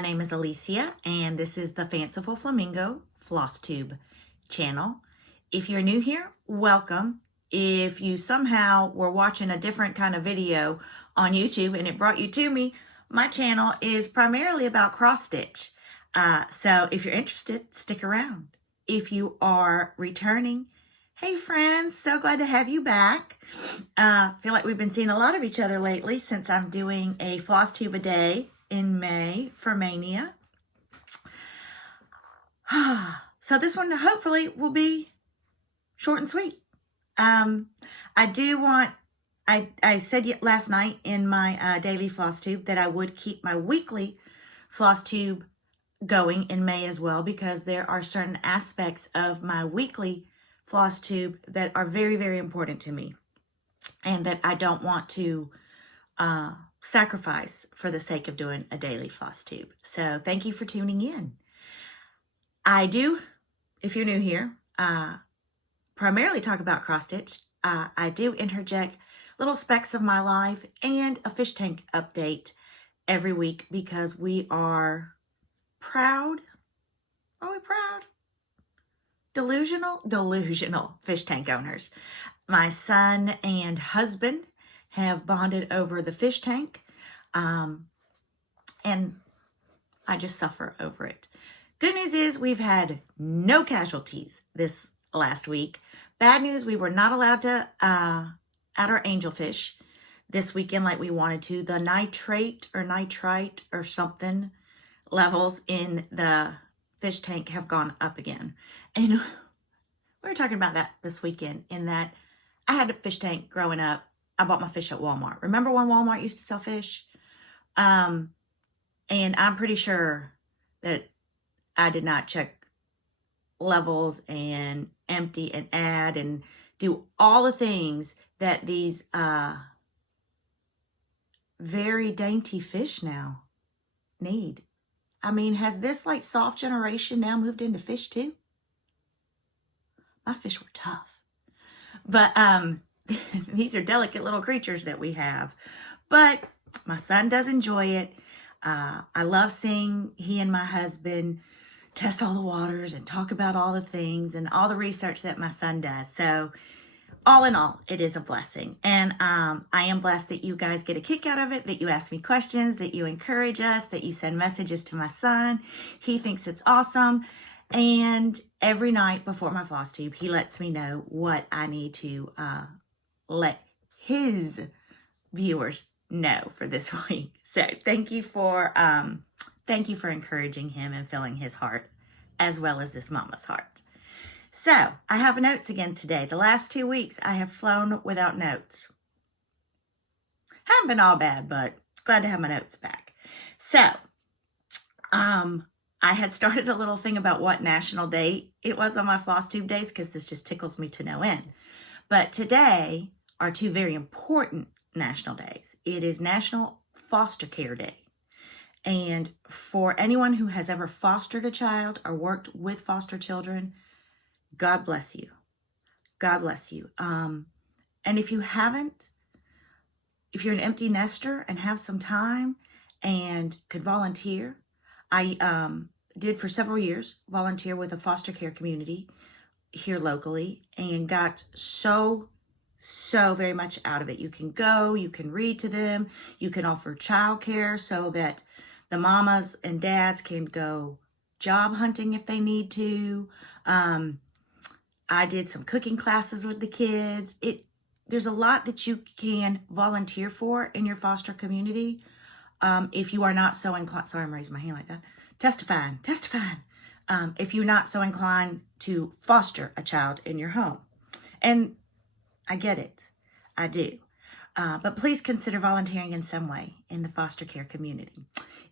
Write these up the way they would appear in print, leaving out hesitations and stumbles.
My name is Alicia, and this is the Fanciful Flamingo flosstube channel. If you're new here, welcome. If you somehow were watching a different kind of video on YouTube and it brought you to me, my channel is primarily about cross stitch. So if you're interested, stick around. If you are returning, hey friends, so glad to have you back. Feel like we've been seeing a lot of each other lately since I'm doing a floss tube a day in May for Mania. So this one hopefully will be short and sweet. I said last night in my daily floss tube that I would keep my weekly floss tube going in May as well, because there are certain aspects of my weekly floss tube that are very, very important to me and that I don't want to sacrifice for the sake of doing a daily floss tube. So thank you for tuning in. I do, if you're new here, primarily talk about cross stitch. I do interject little specks of my life and a fish tank update every week because we are proud. Are we proud? Delusional fish tank owners. My son and husband have bonded over the fish tank, and I just suffer over it. Good news is we've had no casualties this last week. Bad news, we were not allowed to add our angelfish this weekend like we wanted to. The nitrite or something levels in the fish tank have gone up again. And we were talking about that this weekend, in that I had a fish tank growing up. I bought my fish at Walmart. Remember when Walmart used to sell fish? And I'm pretty sure that I did not check levels and empty and add and do all the things that these very dainty fish now need. I mean, has this like soft generation now moved into fish too? My fish were tough. But these are delicate little creatures that we have. But my son does enjoy it. I love seeing he and my husband test all the waters and talk about all the things and all the research that my son does. So all in all, it is a blessing. And I am blessed that you guys get a kick out of it, that you ask me questions, that you encourage us, that you send messages to my son. He thinks it's awesome. And every night before my floss tube, he lets me know what I need to let his viewers know for this week. So thank you for encouraging him and filling his heart, as well as this mama's heart. So I have notes again today. The last 2 weeks I have flown without notes. Haven't been all bad, but glad to have my notes back. So I had started a little thing about what national day it was on my floss tube days, because this just tickles me to no end. But today are two very important national days. It is National Foster Care Day. And for anyone who has ever fostered a child or worked with foster children, God bless you. God bless you. And if you haven't, if you're an empty nester and have some time and could volunteer, I did for several years volunteer with a foster care community here locally and got so very much out of it. You can go, you can read to them, you can offer childcare so that the mamas and dads can go job hunting if they need to. I did some cooking classes with the kids. There's a lot that you can volunteer for in your foster community. If you are not so inclined, sorry, I'm raising my hand like that. Testifying. If you're not so inclined to foster a child in your home. And I get it. I do. But please consider volunteering in some way in the foster care community.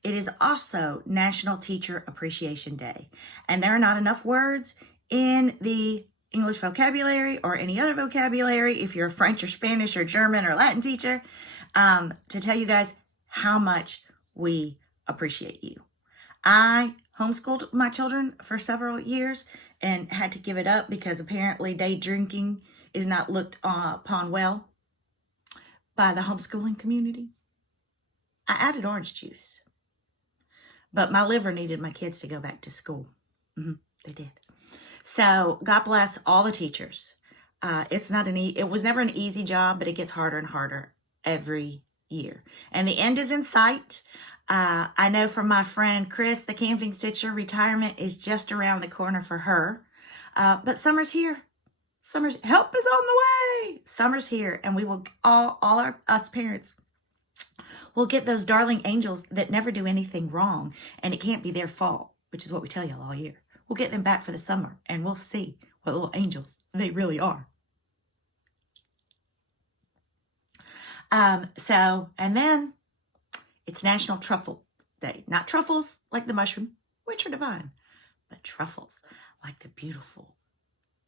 It is also National Teacher Appreciation Day. And there are not enough words in the English vocabulary or any other vocabulary, if you're a French or Spanish or German or Latin teacher, to tell you guys how much we appreciate you. I homeschooled my children for several years and had to give it up because apparently day drinking is not looked upon well by the homeschooling community. I added orange juice. but my liver needed my kids to go back to school. They did. So God bless all the teachers. It was never an easy job, but it gets harder and harder every year. And the end is in sight. I know from my friend Chris, the camping stitcher, retirement is just around the corner for her. But summer's here. Summer's help is on the way. Summer's here, and we will us parents will get those darling angels that never do anything wrong, and it can't be their fault, which is what we tell y'all all year. We'll get them back for the summer, and we'll see what little angels they really are. And then it's National Truffle Day. Not truffles like the mushroom, which are divine, but truffles like the beautiful,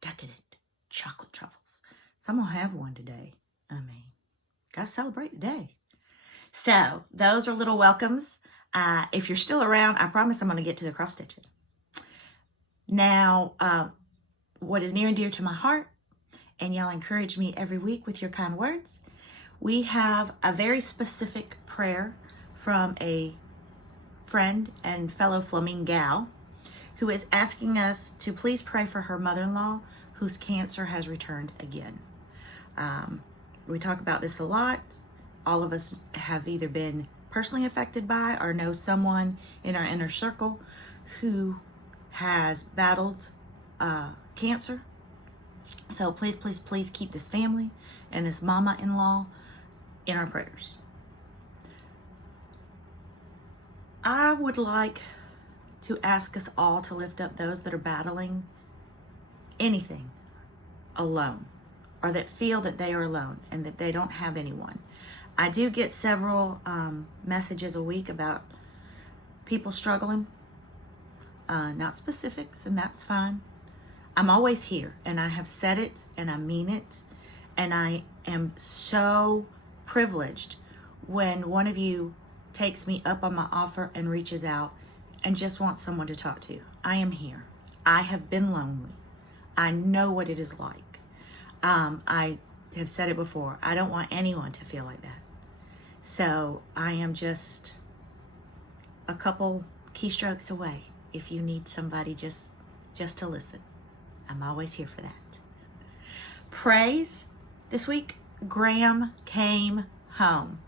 decadent chocolate truffles. Some will have one today. Gotta celebrate the day. So those are little welcomes. If you're still around, I promise I'm going to get to the cross stitching. Now, what is near and dear to my heart, and y'all encourage me every week with your kind words, we have a very specific prayer from a friend and fellow Flamingo who is asking us to please pray for her mother-in-law whose cancer has returned again. We talk about this a lot. All of us have either been personally affected by or know someone in our inner circle who has battled cancer. So please, please, please keep this family and this mama-in-law in our prayers. I would like to ask us all to lift up those that are battling anything alone, or that feel that they are alone and that they don't have anyone. I do get several messages a week about people struggling, not specifics, and that's fine. I'm always here, and I have said it, and I mean it, and I am so privileged when one of you takes me up on my offer and reaches out and just wants someone to talk to. I am here. I have been lonely. I know what it is like. I have said it before. I don't want anyone to feel like that. So I am just a couple keystrokes away if you need somebody just to listen. I'm always here for that. Praise this week, Graham came home.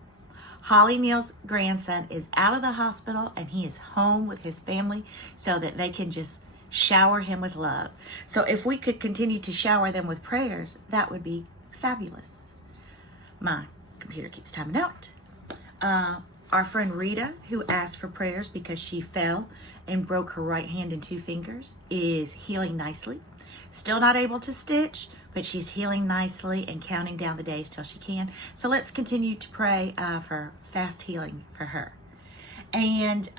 Holly Neal's grandson is out of the hospital and he is home with his family so that they can just shower him with love. So if we could continue to shower them with prayers, that would be fabulous. My computer keeps timing out. Our friend Rita, who asked for prayers because she fell and broke her right hand and 2 fingers, is healing nicely. Still not able to stitch, but she's healing nicely and counting down the days till she can. So let's continue to pray for fast healing for her. And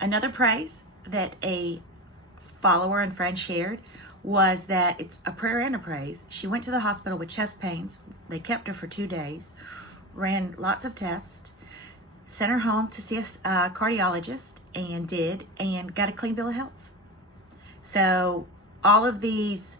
another praise that a follower and friend shared was that it's a prayer and a praise. She went to the hospital with chest pains. They kept her for 2 days, ran lots of tests, sent her home to see a cardiologist, and got a clean bill of health. So all of these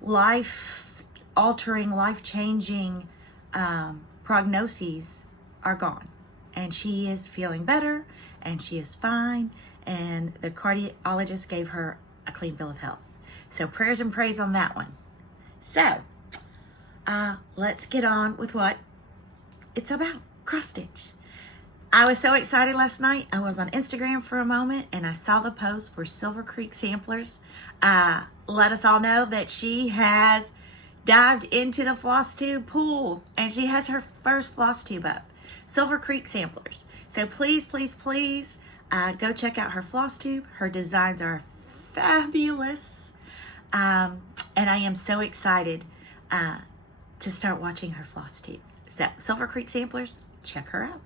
life-altering, life-changing prognoses are gone. And she is feeling better, and she is fine, and the cardiologist gave her a clean bill of health. So prayers and praise on that one. So let's get on with what it's about, cross stitch. I was so excited last night. I was on Instagram for a moment and I saw the post where Silver Creek Samplers let us all know that she has dived into the floss tube pool and she has her first floss tube up. Silver Creek Samplers. So please, please, please go check out her floss tube. Her designs are fabulous. And I am so excited to start watching her floss tubes. So Silver Creek Samplers, check her out.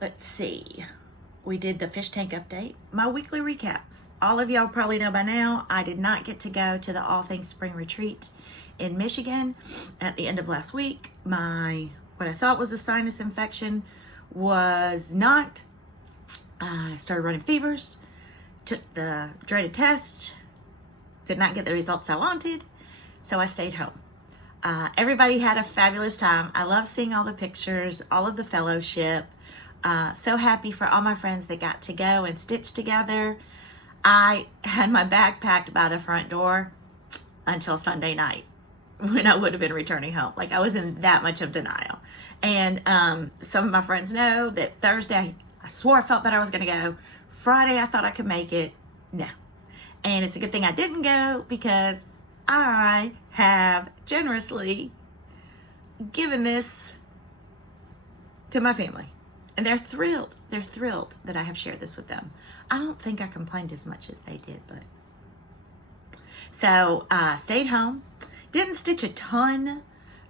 Let's see. We did the fish tank update. My weekly recaps. All of y'all probably know by now, I did not get to go to the All Things Spring Retreat in Michigan at the end of last week. What I thought was a sinus infection was not. I started running fevers, took the dreaded test, did not get the results I wanted, so I stayed home. Everybody had a fabulous time. I love seeing all the pictures, all of the fellowship. So happy for all my friends that got to go and stitch together. I had my bag packed by the front door until Sunday night when I would have been returning home. Like, I was in that much of denial. And some of my friends know that Thursday, I swore I felt better I was going to go. Friday, I thought I could make it. No. And it's a good thing I didn't go, because I have generously given this to my family. And they're thrilled. They're thrilled that I have shared this with them. I don't think I complained as much as they did, but. So, stayed home. Didn't stitch a ton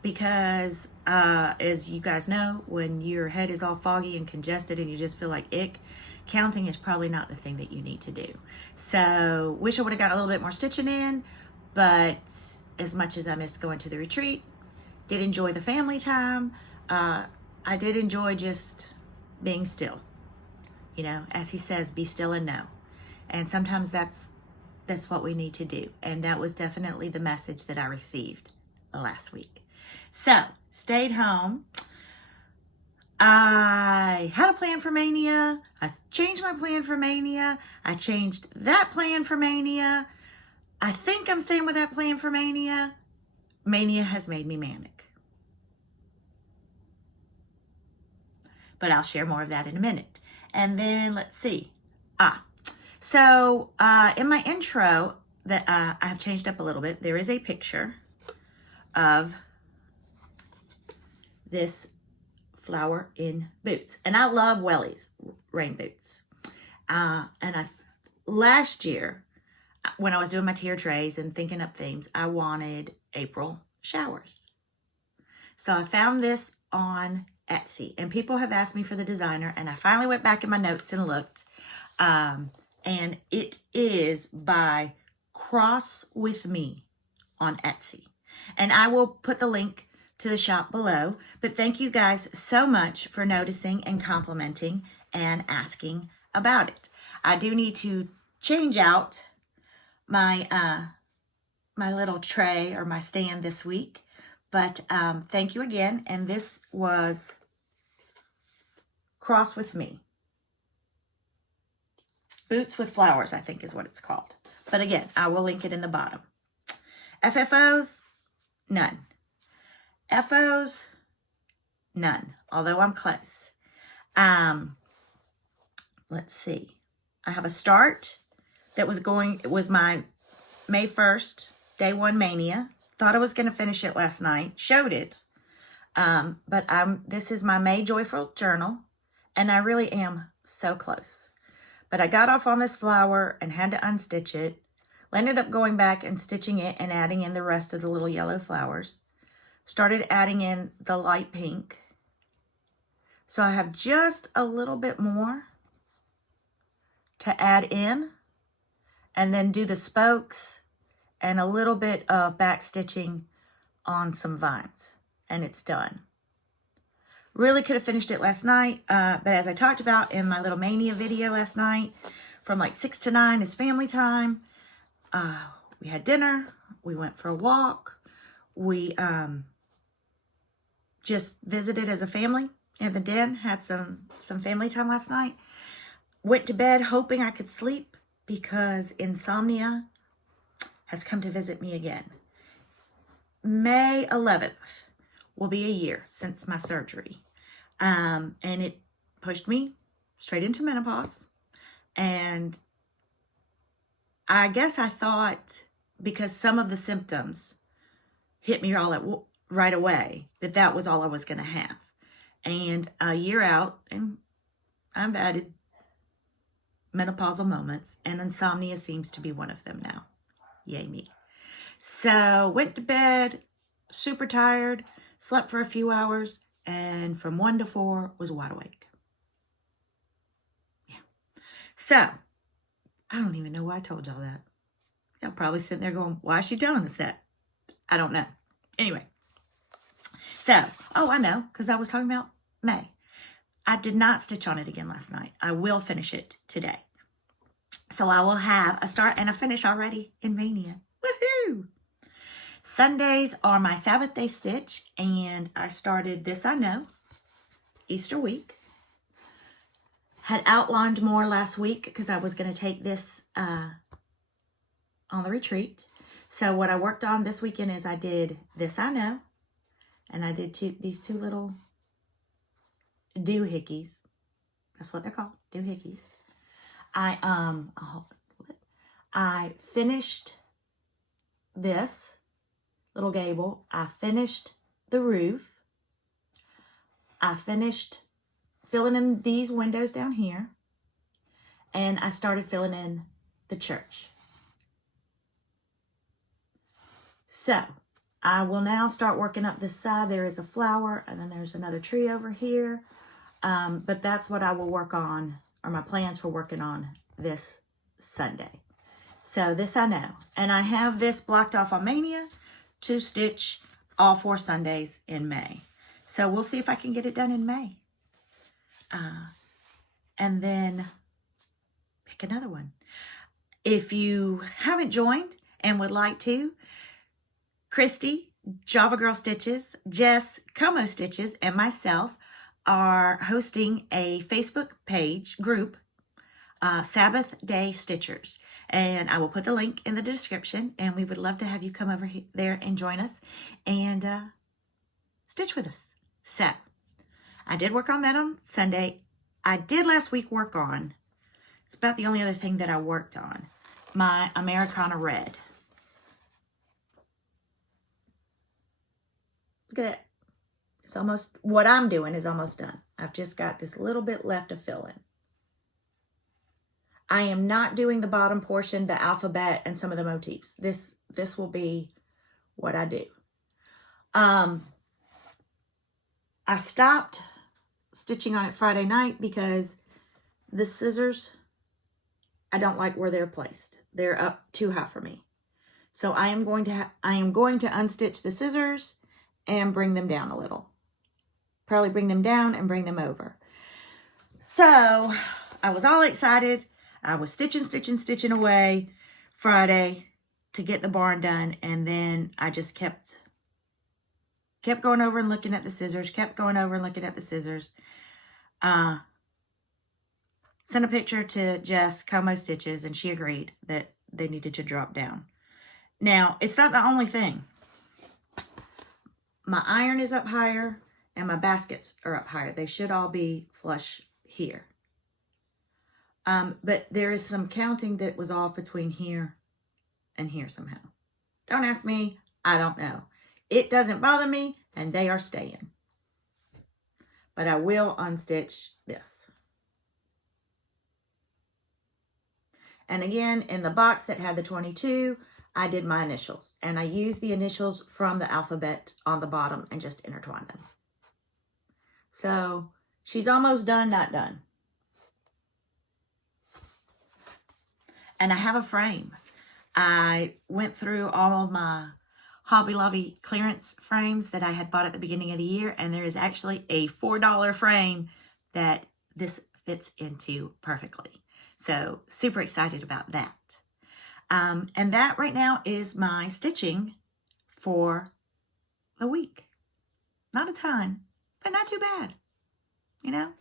because, as you guys know, when your head is all foggy and congested and you just feel like ick, counting is probably not the thing that you need to do. So, wish I would have got a little bit more stitching in, but as much as I missed going to the retreat, did enjoy the family time. I did enjoy just being still. You know, as he says, be still and know. And sometimes that's what we need to do. And that was definitely the message that I received last week. So, stayed home. I had a plan for Mania. I changed my plan for Mania. I changed that plan for Mania. I think I'm staying with that plan for Mania. Mania has made me manic. But I'll share more of that in a minute. And then let's see. So in my intro that I have changed up a little bit, there is a picture of this flower in boots. And I love wellies, rain boots. Last year, when I was doing my tier trays and thinking up themes, I wanted April showers. So I found this on Etsy, and people have asked me for the designer, and I finally went back in my notes and looked. And it is by Cross With Me on Etsy. And I will put the link to the shop below. But thank you guys so much for noticing and complimenting and asking about it. I do need to change out my my little tray or my stand this week. But thank you again. And this was Cross With Me. Boots with Flowers, I think is what it's called. But again, I will link it in the bottom. FFOs, none. FOs, none. Although I'm close. Let's see. I have a start that was going, it was my May 1st, day 1 Mania. Thought I was going to finish it last night. Showed it. But this is my May Joyful Journal. And I really am so close. But I got off on this flower and had to unstitch it. Ended up going back and stitching it and adding in the rest of the little yellow flowers. Started adding in the light pink. So I have just a little bit more to add in. And then do the spokes and a little bit of back stitching on some vines. And it's done. Really could have finished it last night, but as I talked about in my little Mania video last night, from like 6 to 9 is family time. We had dinner. We went for a walk. We just visited as a family in the den. Had some family time last night. Went to bed hoping I could sleep because insomnia has come to visit me again. May 11th will be a year since my surgery. And it pushed me straight into menopause. And I guess I thought, because some of the symptoms hit me all right away, that was all I was going to have. And a year out, and I've added menopausal moments, and insomnia seems to be one of them now. Yay me. So went to bed, super tired, slept for a few hours, and from 1 to 4 was wide awake. Yeah. So, I don't even know why I told y'all that. Y'all probably sitting there going, why is she telling us that? I don't know. Anyway. So, I know, because I was talking about May. I did not stitch on it again last night. I will finish it today. So I will have a start and a finish already in Mania. Woohoo! Sundays are my Sabbath day stitch, and I started this, I know, Easter week. had outlined more last week because I was going to take this on the retreat. So what I worked on this weekend is I did This I Know, and I did these two little doohickeys. That's what they're called, doohickeys. I finished this little gable. I finished the roof. I finished filling in these windows down here. And I started filling in the church. So, I will now start working up this side. There is a flower, and then there's another tree over here. But that's what I will work on, or my plans for working on this Sunday. So this I know. And I have this blocked off on Mania to stitch all 4 Sundays in May. So we'll see if I can get it done in May. And then pick another one. If you haven't joined and would like to, Christy, Java Girl Stitches, Jess, Como Stitches, and myself are hosting a Facebook page group, Sabbath Day Stitchers. And I will put the link in the description, and we would love to have you come over there and join us and stitch with us. So, I did work on that on Sunday. I did last week work on, it's about the only other thing that I worked on, my Americana red. Look at that. It's almost, what I'm doing is almost done. I've just got this little bit left to fill in. I am not doing the bottom portion, the alphabet, and some of the motifs. This will be what I do. I stopped stitching on it Friday night because the scissors, I don't like where they're placed. They're up too high for me. So I am going to unstitch the scissors and bring them down a little. Probably bring them down and bring them over. So I was all excited. I was stitching away Friday to get the barn done. And then I just kept going over and looking at the scissors, Sent a picture to Jess, Como Stitches, and she agreed that they needed to drop down. Now, it's not the only thing. My iron is up higher and my baskets are up higher. They should all be flush here. But there is some counting that was off between here and here somehow. Don't ask me. I don't know. It doesn't bother me, and they are staying. But I will unstitch this. And again, in the box that had the 22, I did my initials. And I used the initials from the alphabet on the bottom and just intertwined them. So, she's almost done, not done. And I have a frame. I went through all of my Hobby Lobby clearance frames that I had bought at the beginning of the year, and there is actually a $4 frame that this fits into perfectly. So, super excited about that. And that right now is my stitching for the week. Not a ton, but not too bad. You know,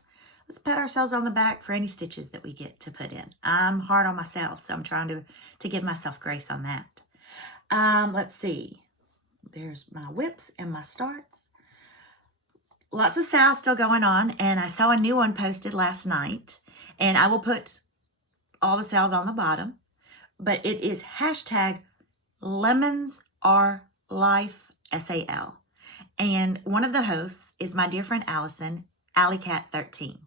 let's pat ourselves on the back for any stitches that we get to put in. I'm hard on myself, so I'm trying to give myself grace on that. Let's see. There's my whips and my starts. Lots of sales still going on, and I saw a new one posted last night, and I will put all the sales on the bottom, but it is hashtag Lemons Are Life SAL. And one of the hosts is my dear friend Allison, AllieCat13.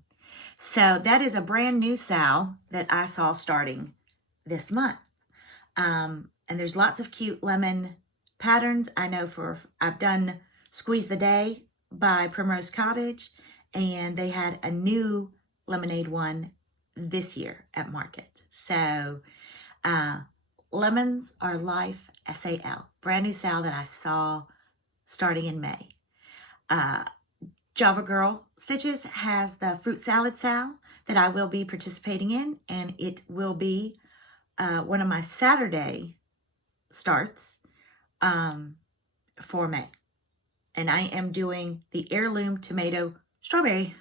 So that is a brand new SAL that I saw starting this month. And there's lots of cute lemon patterns. I know I've done Squeeze the Day by Primrose Cottage, and they had a new lemonade one this year at market. So Lemons Are Life SAL, brand new SAL that I saw starting in May. Java Girl Stitches has the Fruit Salad SAL that I will be participating in, and it will be one of my Saturday starts for May. And I am doing the Heirloom Tomato Strawberry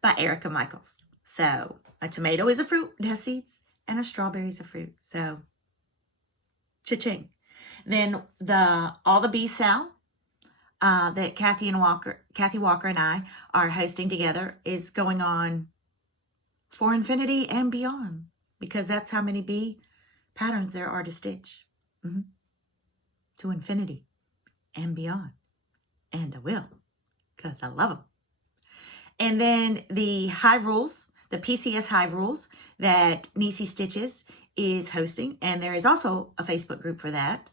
by Erica Michaels. So a tomato is a fruit, it has seeds, and a strawberry is a fruit. So cha-ching. Then all the B-SAL that Kathy Walker and I are hosting together is going on for infinity and beyond, because that's how many bee patterns there are to stitch. To infinity and beyond. And I will, because I love them. And then the Hive Rules, the PCS Hive Rules that Nisi Stitches is hosting, and there is also a Facebook group for that.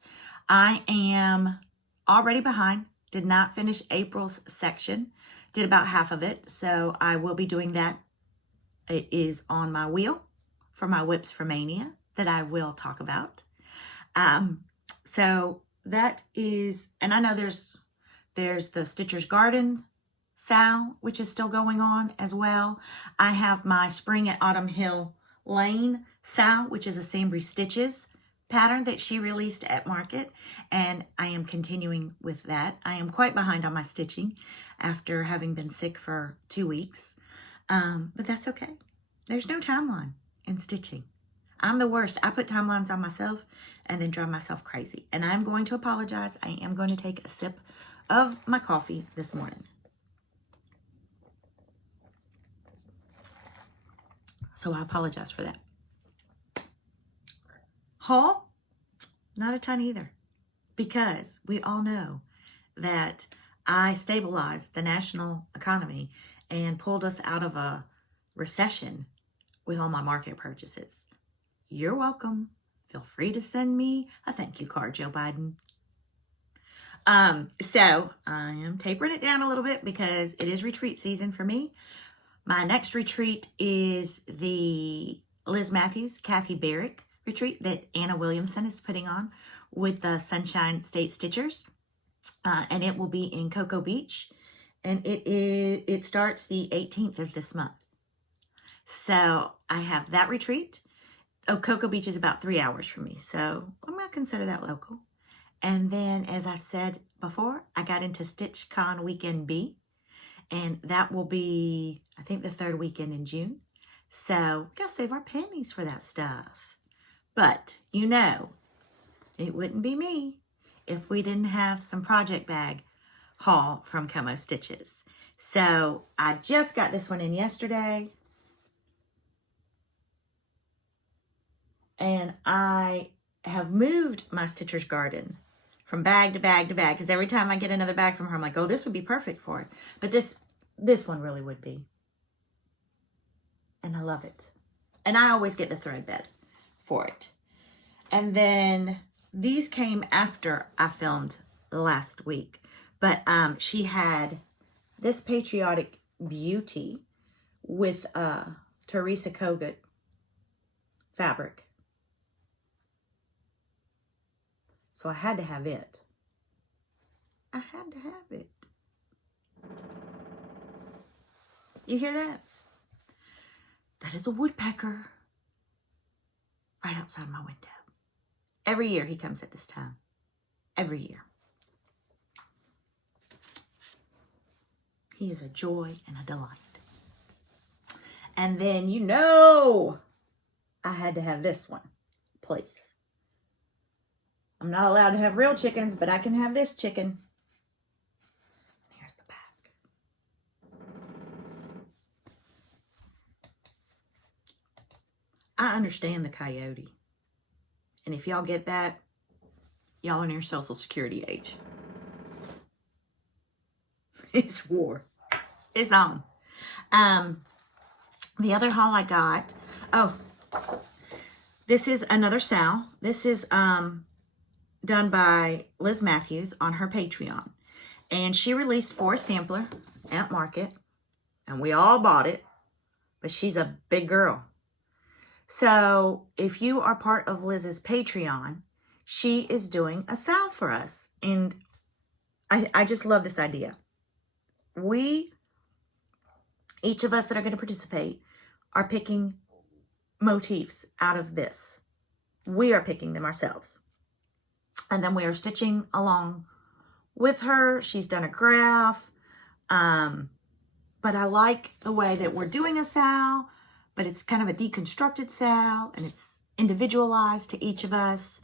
I am already behind, did not finish April's section, did about half of it, so I will be doing that. It is on my wheel for my whips for Mania that I will talk about. So that is, and I know there's the Stitcher's Garden SAL, which is still going on as well. I have my Spring at Autumn Hill Lane SAL, which is a Sambry Stitches pattern that she released at market, and I am continuing with that. I am quite behind on my stitching after having been sick for 2 weeks, but that's okay. There's no timeline in stitching. I'm the worst. I put timelines on myself and then drive myself crazy, and I'm going to apologize. I am going to take a sip of my coffee this morning. So I apologize for that. Haul, not a ton either, because we all know that I stabilized the national economy and pulled us out of a recession with all my market purchases. You're welcome. Feel free to send me a thank you card, Joe Biden. So I am tapering it down a little bit because it is retreat season for me. My next retreat is the Liz Matthews, Kathy Barrick retreat that Anna Williamson is putting on with the Sunshine State Stitchers. And it will be in Cocoa Beach. And it starts the 18th of this month. So I have that retreat. Oh, Cocoa Beach is about 3 hours from me. So I'm going to consider that local. And then, as I've said before, I got into StitchCon Weekend B. And that will be, I think, the third weekend in June. So we got to save our pennies for that stuff. But, you know, it wouldn't be me if we didn't have some project bag haul from Como Stitches. So I just got this one in yesterday. And I have moved my Stitcher's Garden from bag to bag to bag, because every time I get another bag from her, I'm like, oh, this would be perfect for it. But this one really would be. And I love it. And I always get the thread bed for it. And then these came after I filmed last week. But she had this Patriotic Beauty with Teresa Kogut fabric. So I had to have it. I had to have it. You hear that? That is a woodpecker right outside my window. Every year he comes at this time. Every year. He is a joy and a delight. And then, you know, I had to have this one, please. I'm not allowed to have real chickens, but I can have this chicken. Here's the back. I understand the coyote. And if y'all get that, y'all are near Social Security age. It's war. It's on. The other haul I got, this is another SAL. This is done by Liz Matthews on her Patreon. And she released 4 sampler at market. And we all bought it. But she's a big girl. So if you are part of Liz's Patreon, she is doing a SAL for us. And I just love this idea. Each of us that are going to participate are picking motifs out of this. We are picking them ourselves. And then we are stitching along with her. She's done a graph. But I like the way that we're doing a SAL. but it's kind of a deconstructed SAL, and it's individualized to each of us.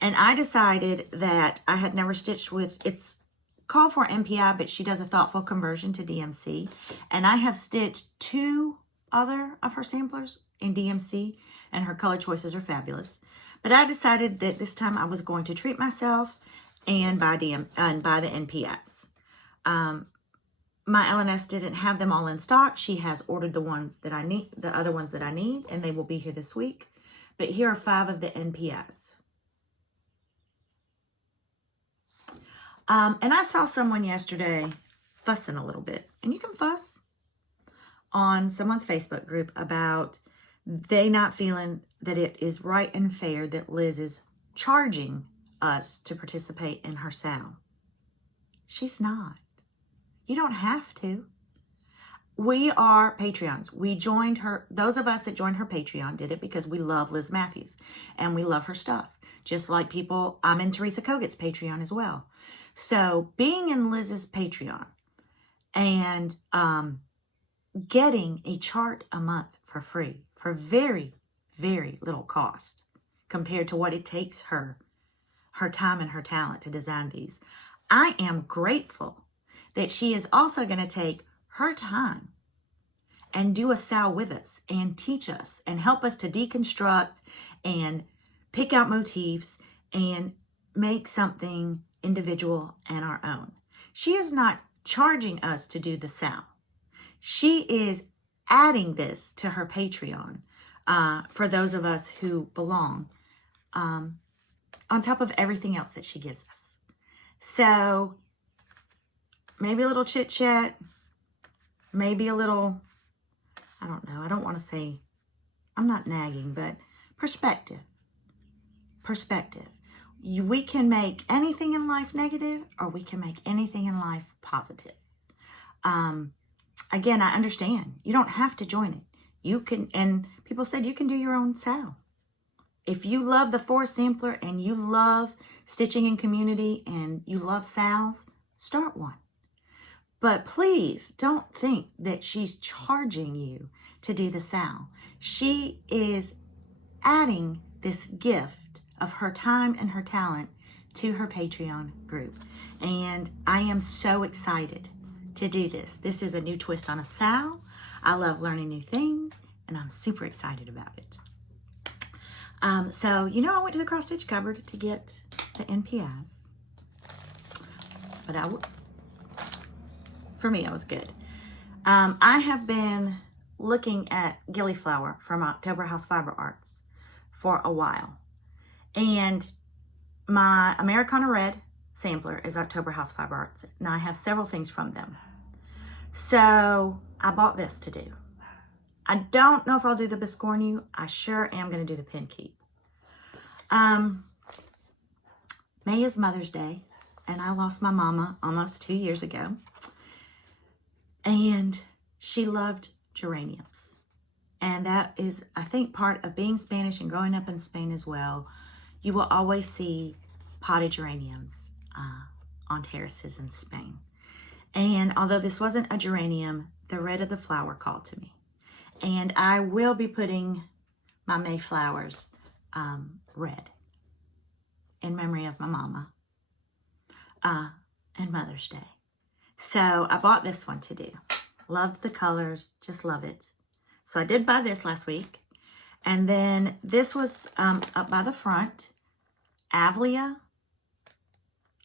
And I decided that I had never stitched with, it's called for MPI, but she does a thoughtful conversion to DMC. And I have stitched 2 other of her samplers in DMC, and her color choices are fabulous. But I decided that this time I was going to treat myself and buy the NPIs. My LNS didn't have them all in stock. She has ordered the ones that I need, the other ones that I need, and they will be here this week. But here are 5 of the NPIs. And I saw someone yesterday fussing a little bit, and you can fuss on someone's Facebook group about they not feeling that it is right and fair that Liz is charging us to participate in her SAL. She's not. You don't have to. We are Patreons. We joined her. Those of us that joined her Patreon did it because we love Liz Matthews and we love her stuff. Just like people, I'm in Teresa Kogut's Patreon as well. So being in Liz's Patreon and getting a chart a month for free for very, very little cost compared to what it takes her time and her talent to design these. I am grateful that she is also going to take her time and do a SAL with us and teach us and help us to deconstruct and pick out motifs and make something individual and our own. She is not charging us to do the SAL. She is adding this to her Patreon for those of us who belong on top of everything else that she gives us. So maybe a little chit chat, maybe a little, I don't know, I don't want to say, I'm not nagging, but perspective. We can make anything in life negative, or we can make anything in life positive. Again, I understand. You don't have to join it. You can, and people said you can do your own SAL. If you love the 4 sampler and you love stitching in community and you love SALs, start one. But please don't think that she's charging you to do the SAL. She is adding this gift of her time and her talent to her Patreon group. And I am so excited to do this. This is a new twist on a SAL. I love learning new things, and I'm super excited about it. So, I went to the cross-stitch cupboard to get the NPIs. But for me, it was good. I have been looking at Gillyflower from October House Fiber Arts for a while. And my Americana Red sampler is October House Fiber Arts. And I have several things from them. So I bought this to do. I don't know if I'll do the Biscornu. I sure am going to do the Pin Keep. May is Mother's Day, and I lost my mama almost 2 years ago. And she loved geraniums. And that is, I think, part of being Spanish and growing up in Spain as well. You will always see potted geraniums on terraces in Spain. And although this wasn't a geranium, the red of the flower called to me. And I will be putting my Mayflowers red in memory of my mama and Mother's Day. So I bought this one to do. Loved the colors, just love it. So I did buy this last week. And then this was up by the front, Avlia.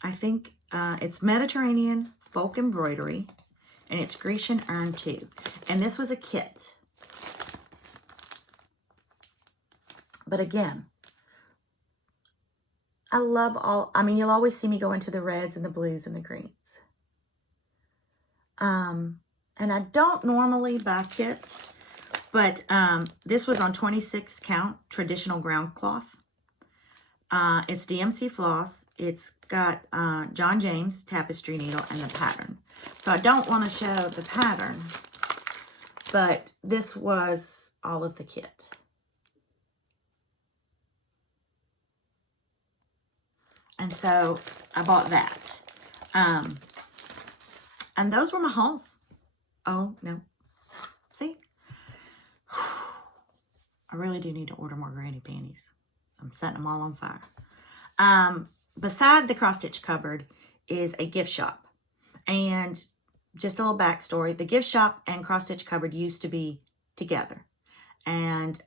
I think it's Mediterranean folk embroidery, and it's Grecian urn too. And this was a kit. But again, I love you'll always see me go into the reds and the blues and the greens. And I don't normally buy kits, but this was on 26 count traditional ground cloth. It's DMC floss. It's got John James tapestry needle and the pattern. So I don't want to show the pattern, but this was all of the kit. And so I bought that. And those were my hauls. Oh, no. See? I really do need to order more granny panties. I'm setting them all on fire. Beside the cross-stitch cupboard is a gift shop. And just a little backstory. The gift shop and cross-stitch cupboard used to be together. And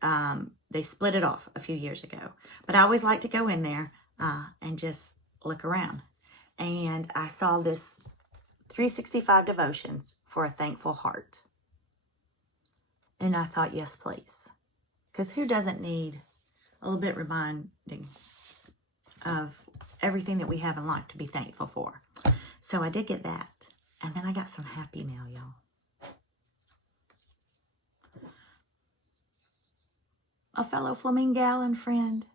they split it off a few years ago. But I always like to go in there and just look around. And I saw this 365 devotions for a thankful heart. And I thought, yes, please. Because who doesn't need a little bit reminding of everything that we have in life to be thankful for? So I did get that. And then I got some happy mail, y'all. A fellow Flamingo and friend.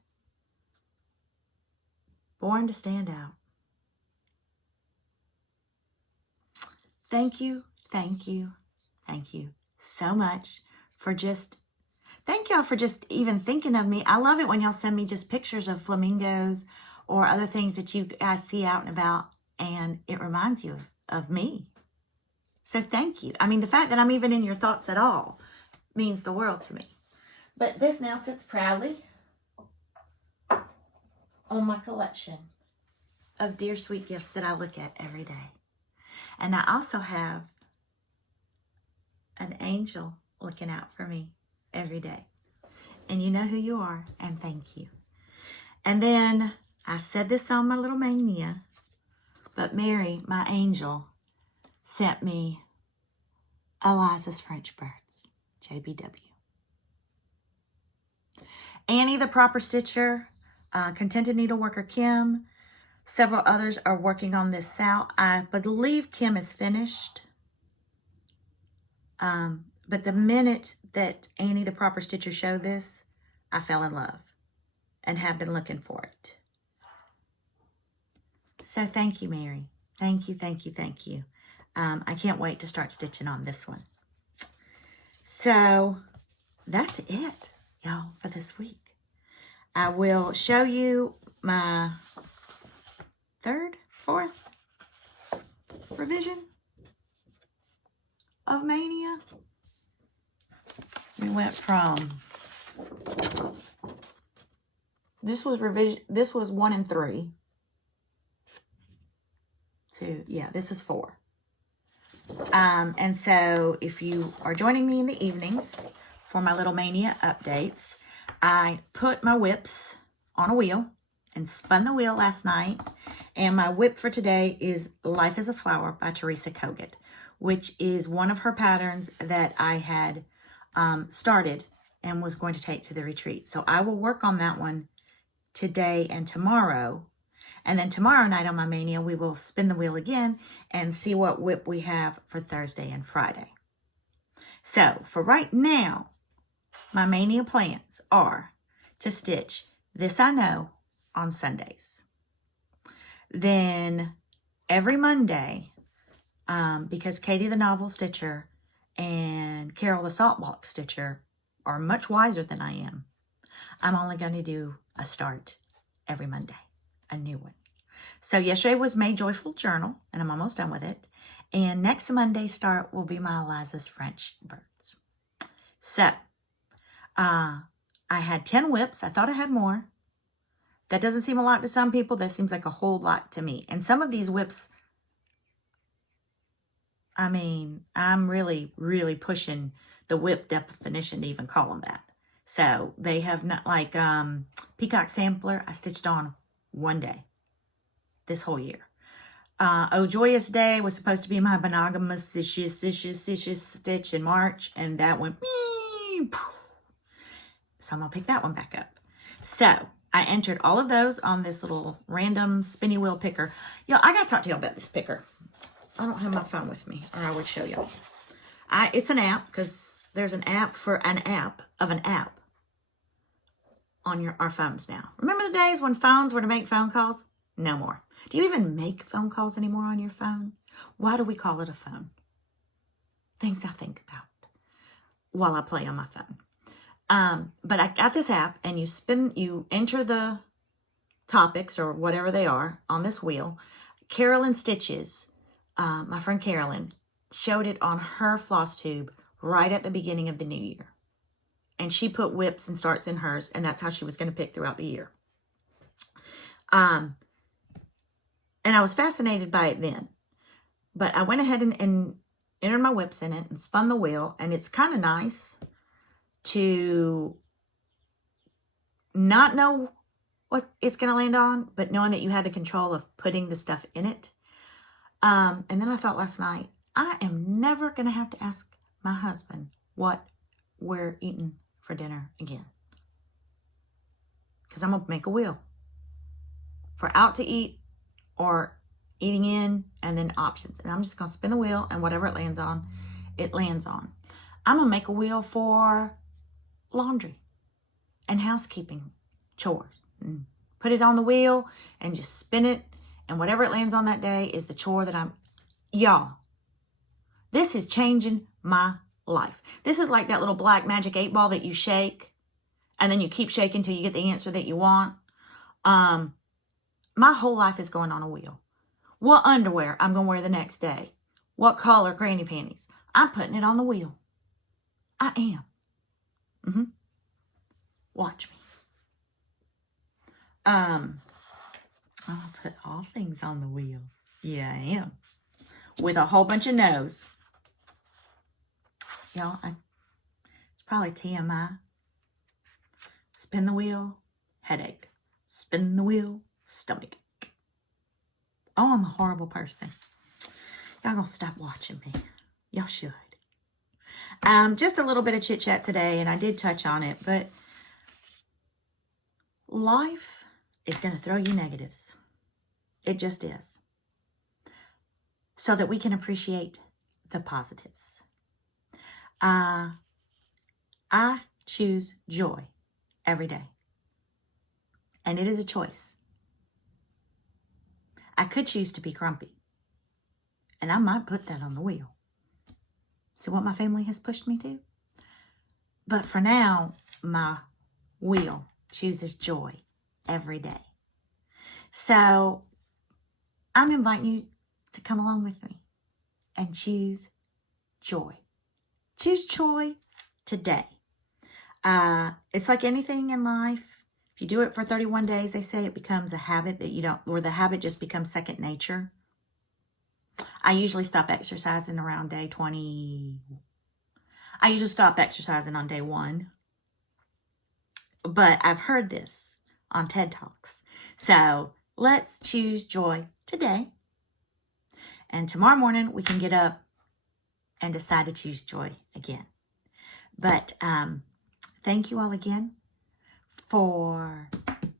Born to stand out. Thank you, thank you, thank you so much for thank y'all for just even thinking of me. I love it when y'all send me just pictures of flamingos or other things that you guys see out and about, and it reminds you of me. So thank you. I mean, the fact that I'm even in your thoughts at all means the world to me. But this now sits proudly on my collection of dear sweet gifts that I look at every day. And I also have an angel looking out for me every day. And you know who you are, and thank you. And then I said this on my little Mania, but Mary, my angel, sent me Eliza's French Birds, JBW. Annie, the proper stitcher, Contented Needleworker Kim, several others are working on this SAL. I believe Kim is finished. But the minute that Annie, the proper stitcher, showed this, I fell in love and have been looking for it. So thank you, Mary. Thank you, thank you, thank you. I can't wait to start stitching on this one. So that's it, y'all, for this week. I will show you my fourth revision of Mania. We went from, this was 1 and 3 to, this is 4. And so if you are joining me in the evenings for my little Mania updates, I put my whips on a wheel and spun the wheel last night. And my whip for today is Life is a Flower by Teresa Kogut, which is one of her patterns that I had started and was going to take to the retreat. So I will work on that one today and tomorrow. And then tomorrow night on my Mania, we will spin the wheel again and see what whip we have for Thursday and Friday. So for right now, my Mania plans are to stitch This I Know on Sundays. Then every Monday, because Katie the Novel Stitcher and Carol the Saltbox Stitcher are much wiser than I am, I'm only going to do a start every Monday, a new one. So yesterday was May Joyful Journal, and I'm almost done with it. And next Monday's start will be my Eliza's French Birds. So, I had 10 whips. I thought I had more. That doesn't seem a lot to some people. That seems like a whole lot to me. And some of these whips, I mean, I'm really, really pushing the whip definition to even call them that. So they have not, like Peacock Sampler, I stitched on one day this whole year. Oh Joyous Day was supposed to be my monogamous stitch in March, and that went, so I'm going to pick that one back up. So I entered all of those on this little random spinny wheel picker. Y'all, I got to talk to y'all about this picker. I don't have my phone with me, or I would show y'all. It's an app, because there's an app for an app of an app on our phones now. Remember the days when phones were to make phone calls? No more. Do you even make phone calls anymore on your phone? Why do we call it a phone? Things I think about while I play on my phone. But I got this app, and you enter the topics or whatever they are on this wheel. Carolyn Stitches, my friend Carolyn, showed it on her floss tube right at the beginning of the new year. and she put whips and starts in hers, and that's how she was going to pick throughout the year. And I was fascinated by it then. But I went ahead and entered my whips in it and spun the wheel. And it's kind of nice to not know what it's going to land on, but knowing that you had the control of putting the stuff in it. And then I thought last night, I am never going to have to ask my husband what we're eating for dinner again. Because I'm going to make a wheel for out to eat or eating in, and then options. And I'm just going to spin the wheel, and whatever it lands on, it lands on. I'm going to make a wheel for laundry and housekeeping chores. And put it on the wheel and just spin it, and whatever it lands on that day is the chore that y'all, this is changing my life. This is like that little black magic 8-ball that you shake, and then you keep shaking till you get the answer that you want. My whole life is going on a wheel. What underwear I'm going to wear the next day. What color granny panties. I'm putting it on the wheel. I am. Watch me. I'll put all things on the wheel. Yeah, I am. With a whole bunch of no's. Y'all, it's probably TMI. Spin the wheel, headache. Spin the wheel, stomach ache. Oh, I'm a horrible person. Y'all gonna stop watching me. Y'all should. Just a little bit of chit chat today, and I did touch on it, but life is going to throw you negatives. It just is. So that we can appreciate the positives. I choose joy every day. And it is a choice. I could choose to be grumpy. And I might put that on the wheel. See what my family has pushed me to? But for now, my wheel chooses joy every day. So I'm inviting you to come along with me and choose joy. Choose joy today. It's like anything in life. If you do it for 31 days, they say it becomes a habit that you don't, or the habit just becomes second nature. I usually stop exercising around day 20. I usually stop exercising on day 1. But I've heard this on TED Talks. So let's choose joy today. And tomorrow morning we can get up and decide to choose joy again. But thank you all again for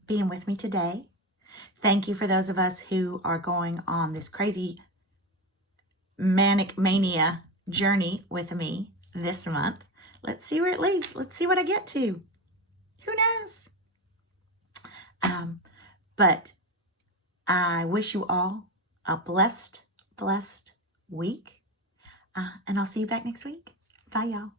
being with me today. Thank you for those of us who are going on this crazy manic mania journey with me this month. Let's see where it leads. Let's see what I get to. Who knows? But I wish you all a blessed week. And I'll see you back next week. Bye, y'all.